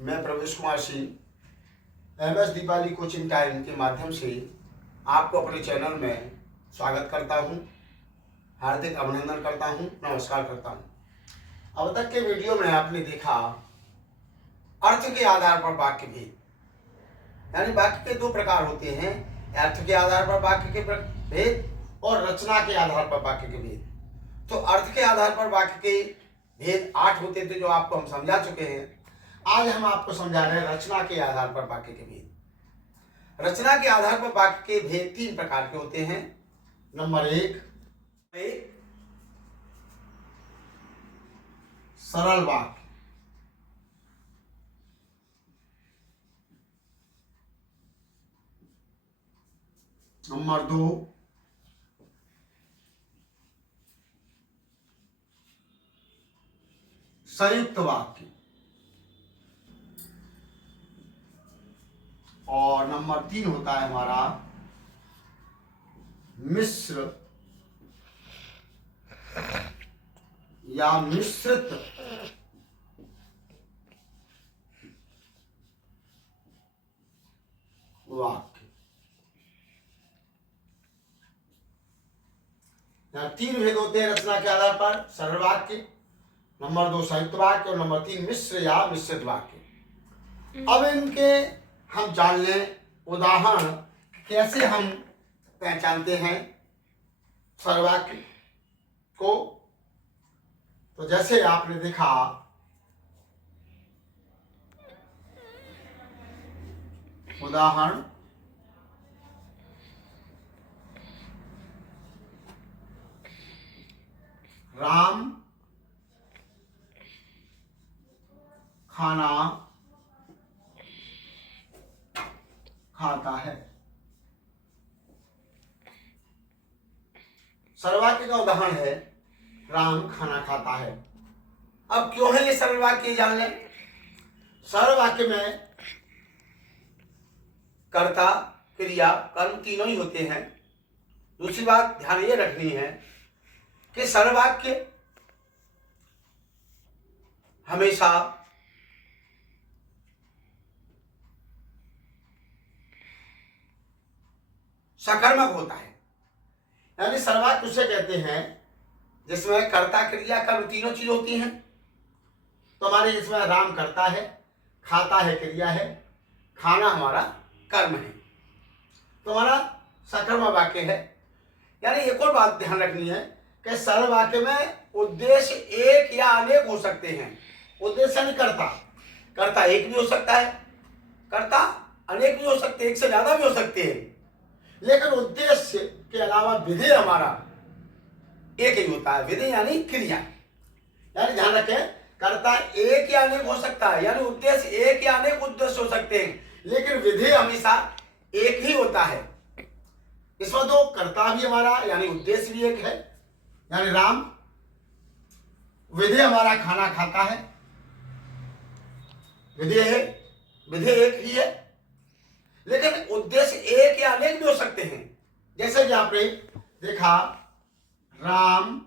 मैं प्रवेश Kumar Singh MS Deepali coaching time के माध्यम से आपको अपने चैनल में स्वागत करता हूं, हार्दिक अभिनंदन करता हूं, नमस्कार करता हूं। अब तक के वीडियो में आपने देखा अर्थ के आधार पर वाक्य भेद, यानी वाक्य के दो प्रकार होते हैं, अर्थ के आधार पर वाक्य के भेद और रचना के आधार पर वाक्य के भेद। तो अर्थ के आधार पर वाक्य के भेद 8 होते थे जो आपको हम समझा चुके हैं। आज हम आपको समझा रहे हैं रचना के आधार पर वाक्य के भेद। रचना के आधार पर वाक्य के भेद 3 प्रकार के होते हैं। नंबर 1 सरल वाक्य, नंबर 2 संयुक्त वाक्य और नंबर 3 होता है हमारा मिश्र या मिश्रित वाक्य। यहाँ 3 भेद होते हैं रचना के आधार पर, सरल वाक्य, नंबर 2 संयुक्त वाक्य और नंबर 3 मिश्र या मिश्रित वाक्य। अब इनके हम जान लें उदाहरण, कैसे हम पहचानते हैं सरल वाक्य को। तो जैसे आपने देखा उदाहरण, राम खाना खाता है। सरल वाक्य का उदाहरण है राम खाना खाता है। अब क्यों है ये सरल वाक्य, जान लें। सरल वाक्य में कर्ता, क्रिया, कर्म तीनों ही होते हैं। दूसरी बात ध्यान ये रखनी है कि सरल वाक्य हमेशा सकर्मक होता है, यानी सरल वाक्य उसे कहते हैं जिसमें कर्ता, क्रिया, कर्म तीनों चीज होती हैं। तो हमारे इसमें राम कर्ता है, खाता है क्रिया है, खाना हमारा कर्म है, तो हमारा सकर्मक वाक्य है। यानी एक और बात ध्यान रखनी है कि सरल वाक्य में उद्देश्य एक या अनेक हो सकते हैं। उद्देश्य यानी कर्ता, कर्ता एक भी हो सकता है, कर्ता अनेक भी हो सकते हैं, एक से ज्यादा भी हो सकते हैं, लेकिन उद्देश्य के अलावा विधेय हमारा एक ही होता है। विधेय यानी क्रिया, यानी ध्यान रखें कर्ता एक या अनेक हो सकता है, यानी उद्देश्य एक या अनेक उद्देश्य हो सकते हैं, लेकिन विधेय हमेशा एक ही होता है। इसमें तो कर्ता भी हमारा यानी उद्देश्य भी एक है, यानी राम, विधेय हमारा खाना खाता है, विधेय है, विधेय एक ही है, लेकिन उद्देश्य एक या अनेक भी हो सकते हैं। जैसे कि आपने देखा राम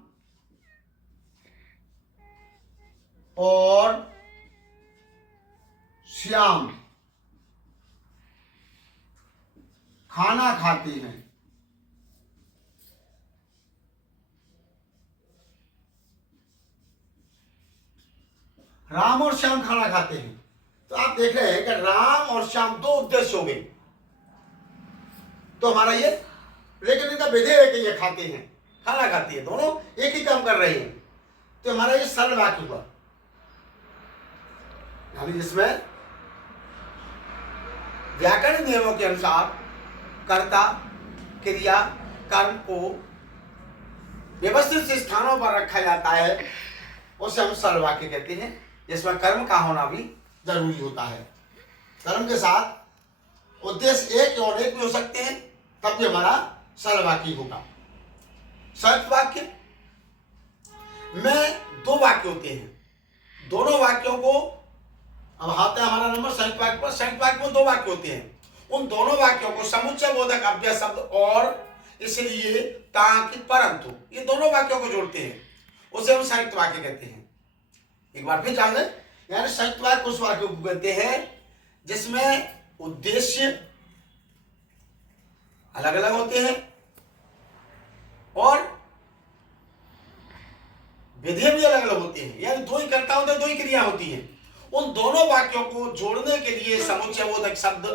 और श्याम खाना खाते हैं। राम और श्याम खाना खाते हैं, तो आप देख रहे हैं कि राम और श्याम दो उद्देश्य हो गए। तो हमारा ये, लेकिन इनका विधेय है कि ये खाते हैं, खाना खाती है, दोनों एक ही काम कर रहे हैं। तो हमारा ये सरल वाक्य हुआ, यानी जिसमें व्याकरण नियमों के अनुसार कर्ता, क्रिया, कर्म को व्यवस्थित स्थानों पर रखा जाता है, उसे हम सरल वाक्य कहते हैं, जिसमें कर्म का होना भी जरूरी होता है। कर्म के साथ उद्देश्य एक और अनेक भी हो सकते हैं, तब भी हमारा सरल वाक्य होगा। संयुक्त वाक्य में 2 वाक्य होते हैं, दोनों वाक्यों को, अब आता है हमारा नंबर संयुक्त वाक्य पर। संयुक्त वाक्य में 2 वाक्य होते हैं, उन दोनों वाक्यों को समुच्चय बोधक अव्यय शब्द और इसलिए, ताकि, परंतु, ये दोनों वाक्यों को जोड़ते हैं, उसे हम संयुक्त वाक्य कहते हैं। एक बार फिर जान लें यानी संयुक्त वाक्य उस वाक्य को कहते हैं जिसमें उद्देश्य अलग अलग होते हैं और विधेय भी अलग अलग होते हैं, यानी दो ही कर्ता होते हैं, दो ही क्रिया होती है। उन दोनों वाक्यों को जोड़ने के लिए समुच्चयबोधक शब्द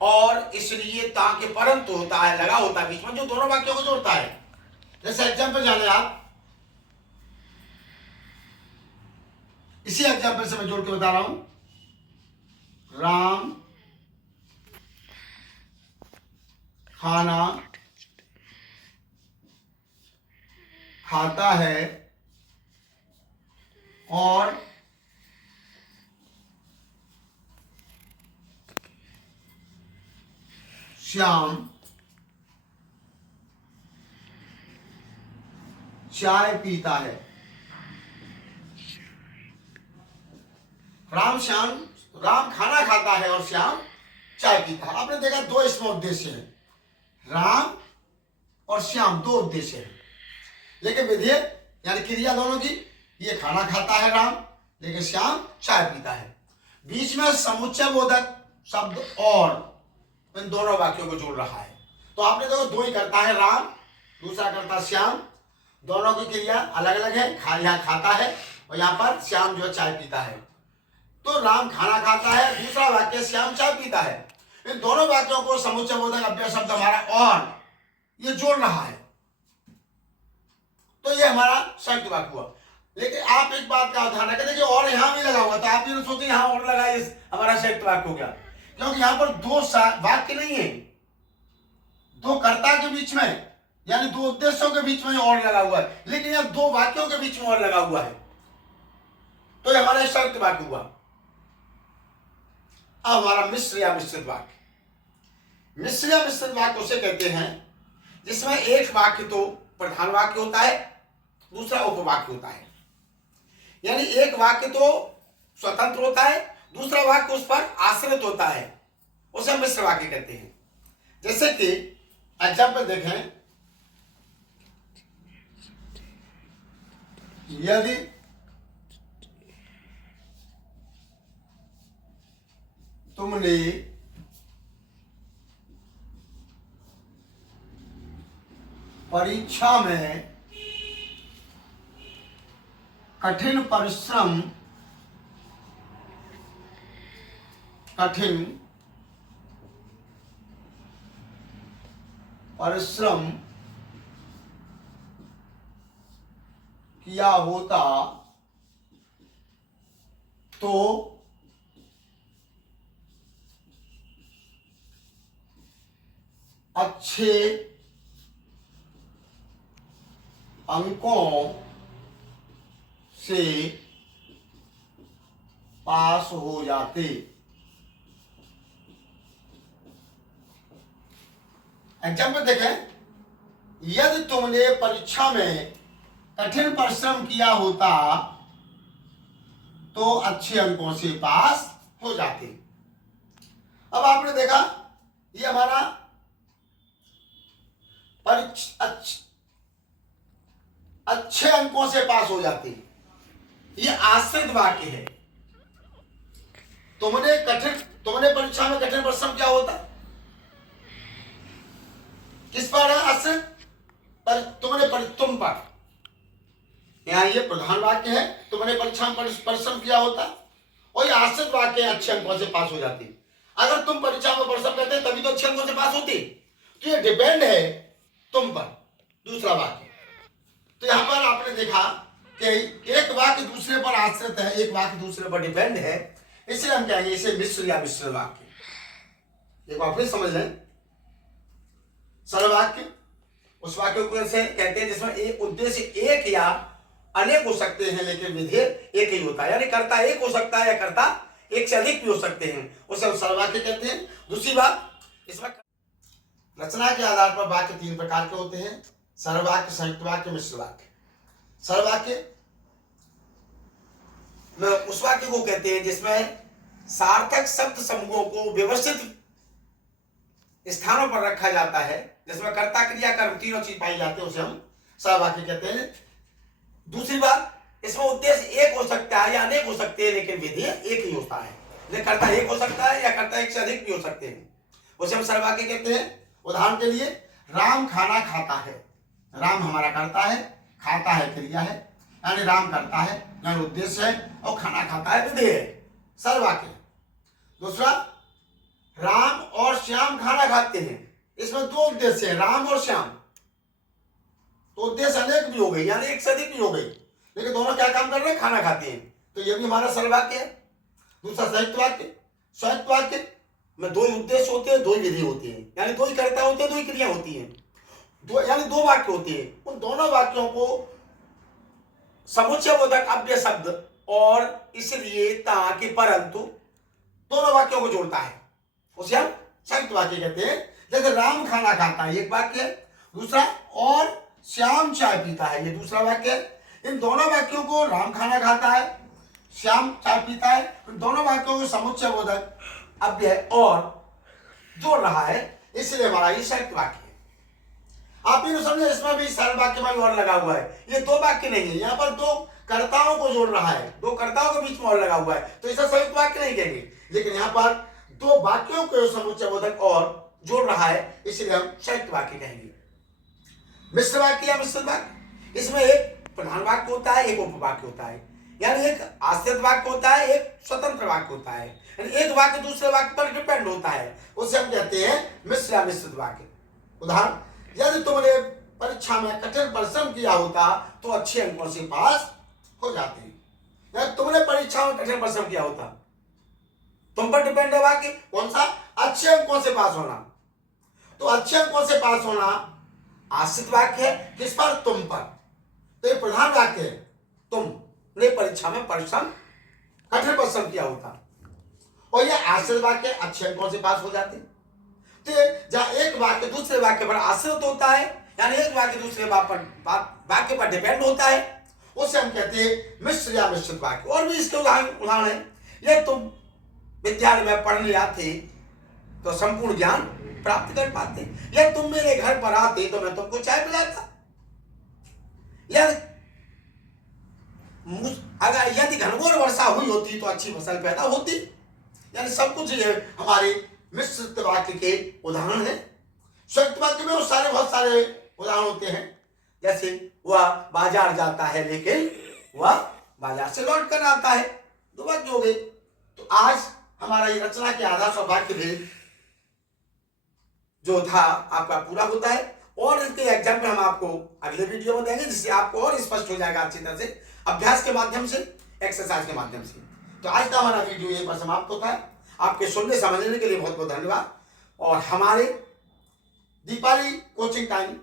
और इसलिए ताकि परंतु होता है, लगा होता है बीच में, जो दोनों वाक्यों को जोड़ता है। जैसे एग्जाम्पल जाने आप, इसी एग्जाम्पल से मैं जोड़ के बता रहा हूं। राम खाना खाता है और श्याम चाय पीता है। राम खाना खाता है और श्याम चाय पीता है। आपने देखा दो इसमें उद्देश्य है, राम और श्याम दो उद्देश्य है, लेकिन विधेय यानी क्रिया दोनों की, ये खाना खाता है राम, लेकिन श्याम चाय पीता है। बीच में समुच्चय बोधक शब्द और इन दोनों वाक्यों को जोड़ रहा है। तो आपने देखो दो ही करता है राम, दूसरा करता श्याम, दोनों की क्रिया अलग अलग है। यहाँ खाता है और यहाँ पर श्याम जो चाय पीता है। तो राम खाना खाता है, दूसरा वाक्य श्याम चाय पीता है। इन दोनों वाक्यों को समुच्चय बोधक अव्यय शब्द हमारा और ये जोड़ रहा है, तो ये हमारा संयुक्त वाक्य हुआ। लेकिन आप एक बात का ध्यान रखें, देखिए और यहां भी लगा हुआ था, आप ये सोचे यहां और लगा, इस हमारा संयुक्त वाक्य हो गया, क्योंकि यहां पर दो वाक्य नहीं है, दो कर्ता के बीच में यानी दो उद्देश्यों के बीच में और लगा हुआ है, लेकिन यहां दो वाक्यों के बीच में और लगा हुआ है, तो ये हमारा संयुक्त वाक्य हुआ। अब हमारा मिश्र या मिश्रित वाक्य। मिश्र या मिश्रित वाक्य उसे कहते हैं जिसमें एक वाक्य तो प्रधान वाक्य होता है, दूसरा उपवाक्य होता है। यानी एक वाक्य तो स्वतंत्र होता है, दूसरा वाक्य उस पर आश्रित होता है, उसे हम मिश्र वाक्य कहते हैं। जैसे कि एग्जाम्पल देखें, यदि तुमने परीक्षा में कठिन परिश्रम किया होता तो अच्छे अंकों से पास हो जाते। एग्जाम्पल देखें, यदि तुमने परीक्षा में कठिन परिश्रम किया होता तो अच्छे अंकों से पास हो जाते। अब आपने देखा ये हमारा अच्छे अंकों से पास हो जाते, ये आश्रित वाक्य है। तुमने परीक्षा में कठिन परिश्रम किया होता, किस पर है आश्रित? पर तुम पर, यहाँ ये प्रधान वाक्य है, तुमने परीक्षा में परिश्रम किया होता, और ये आश्रित वाक्य है, अच्छे अंकों से पास हो जाती। अगर तुम परीक्षा में परिश्रम करते तभी तो अच्छे अंकों से पास होती, तो ये डिपेंड है तुम पर, दूसरा वाक्य। तो यहां पर आपने देखा कि एक वाक्य दूसरे पर आश्रित है, एक वाक्य दूसरे पर डिपेंड है, इसलिए हम कहेंगे इसे मिश्र या मिश्र वाक्य। एक बार फिर समझ लें, सरल वाक्य उस वाक्य को से कहते हैं जिसमें एक उद्देश्य एक या अनेक हो सकते हैं, लेकिन विधेय एक ही होता है। यानी कर्ता एक हो सकता है या कर्ता एक से अधिक भी हो सकते हैं, उसे हम सरल वाक्य कहते हैं। दूसरी बात, इसमें रचना के आधार पर वाक्य तीन प्रकार के होते हैं, सरल वाक्य, संयुक्त वाक्य, मिश्र वाक्य। सरल वाक्य में उस वाक्य को कहते हैं जिसमें सार्थक शब्द समूहों को व्यवस्थित स्थानों पर रखा जाता है, जिसमें कर्ता क्रिया कर्म तीनों चीज पाई जाती है, उसे हम सरल वाक्य कहते हैं। दूसरी बात, इसमें उद्देश्य एक हो सकता है या अनेक हो सकते हैं, लेकिन विधि एक ही होता है। लेकिन कर्ता एक हो सकता है या कर्ता एक से अधिक भी हो सकते हैं, उसे हम सर्ववाक्य कहते हैं। उदाहरण के लिए राम खाना खाता है, राम हमारा कर्ता है, खाता है क्रिया है, यानी राम करता है यानी उद्देश्य है, और खाना खाता है विधेय है, सर्ववाक्य। दूसरा, राम और श्याम खाना खाते हैं, इसमें दो उद्देश्य है, राम और श्याम, तो उद्देश्य अनेक भी हो गई यानी एक से अधिक भी हो गई, लेकिन दोनों क्या काम कर रहे हैं, खाना खाते हैं, तो ये भी हमारा सर्ववाक्य है। दूसरा संयुक्त वाक्य, संयुक्त वाक्य में दो ही उद्देश्य होते हैं, दो ही विधि होती है, यानी दो ही कर्ता होते हैं, दो ही क्रिया होती है, दो यानी दो वाक्य होते हैं। उन दोनों वाक्यों को समुच्चयबोधक अव्यय शब्द और इसलिए ताकि परंतु दोनों वाक्यों को जोड़ता है, उसे हम संयुक्त वाक्य कहते हैं। जैसे राम खाना खाता है एक वाक्य है, दूसरा और श्याम चाय पीता है ये दूसरा वाक्य है। इन दोनों वाक्यों को, राम खाना खाता है, श्याम चाय पीता है, इन दोनों वाक्यों को समुच्चयबोधक अव्यय और जोड़ रहा है, इसलिए हमारा ये संयुक्त वाक्य है। आप ये समझे, इसमें भी सर्ववाक्य में और लगा हुआ है, ये दो वाक्य नहीं है, यहाँ पर दो कर्ताओं को जोड़ रहा है, दो कर्ताओं के बीच में और लगा हुआ है, तो इसे संयुक्त वाक्य नहीं कहेंगे, लेकिन यहाँ पर दो वाक्यों को समुच्चयबोधक और जोड़ रहा है, इसलिए हम संयुक्त वाक्य कहेंगे। मिश्र वाक्य या मिश्रित वाक्य, इसमें एक प्रधान वाक्य होता है, एक उपवाक्य होता है, यानी एक आश्रित वाक्य होता है, एक स्वतंत्र वाक्य होता है, यानी एक वाक्य दूसरे वाक्य पर डिपेंड होता है, उसे हम कहते हैं मिश्र या मिश्रित वाक्य। उदाहरण, यदि तुमने परीक्षा में कठिन परिश्रम किया होता तो अच्छे अंकों से पास हो जाते। यदि तुमने परीक्षा में कठिन परिश्रम किया होता, तुम पर डिपेंड है वाक्य कौन सा, अच्छे अंकों से पास होना, तो अच्छे अंकों से पास होना आश्रित वाक्य है, किस पर, तुम पर, तो ये प्रधान वाक्य है, तुमने परीक्षा में परिश्रम कठिन परिश्रम किया होता, और ये आश्रित वाक्य अच्छे अंकों से पास हो जाते। तो जहां एक वाक्य दूसरे वाक्य पर आश्रित होता है, यानी एक वाक्य दूसरे वाक्य पर डिपेंड होता है, उसे हम कहते हैं मिश्र या मिश्रित वाक्य। और भी इसके उदाहरण है, ये तुम विद्यालय में पढ़ने आते तो संपूर्ण ज्ञान प्राप्त कर पाते, या तुम मेरे घर पर आते तो मैं तुमको चाय पिलाता, यदि घनघोर वर्षा हुई होती तो अच्छी फसल पैदा होती, यानी सब कुछ ये हमारे मिश्रित वाक्य के उदाहरण है। संयुक्त वाक्य में बहुत सारे उदाहरण होते हैं, जैसे वह बाजार जाता है लेकिन वह बाजार से लौट कर आता है, दो वाक्य हो गए। तो आज हमारा ये रचना के आधार और वाक्य भेद जो था आपका पूरा होता है, और इसके एग्जाम्पल हम आपको अगले वीडियो में देंगे, जिससे आपको और स्पष्ट हो जाएगा अच्छी तरह से, अभ्यास के माध्यम से, एक्सरसाइज के माध्यम से। तो आज का हमारा वीडियो यहीं पर समाप्त होता है। आपके सुनने समझने के लिए बहुत बहुत धन्यवाद, और हमारे दीपाली कोचिंग टाइम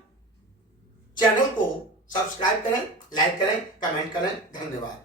चैनल को सब्सक्राइब करें, लाइक करें, कमेंट करें। धन्यवाद।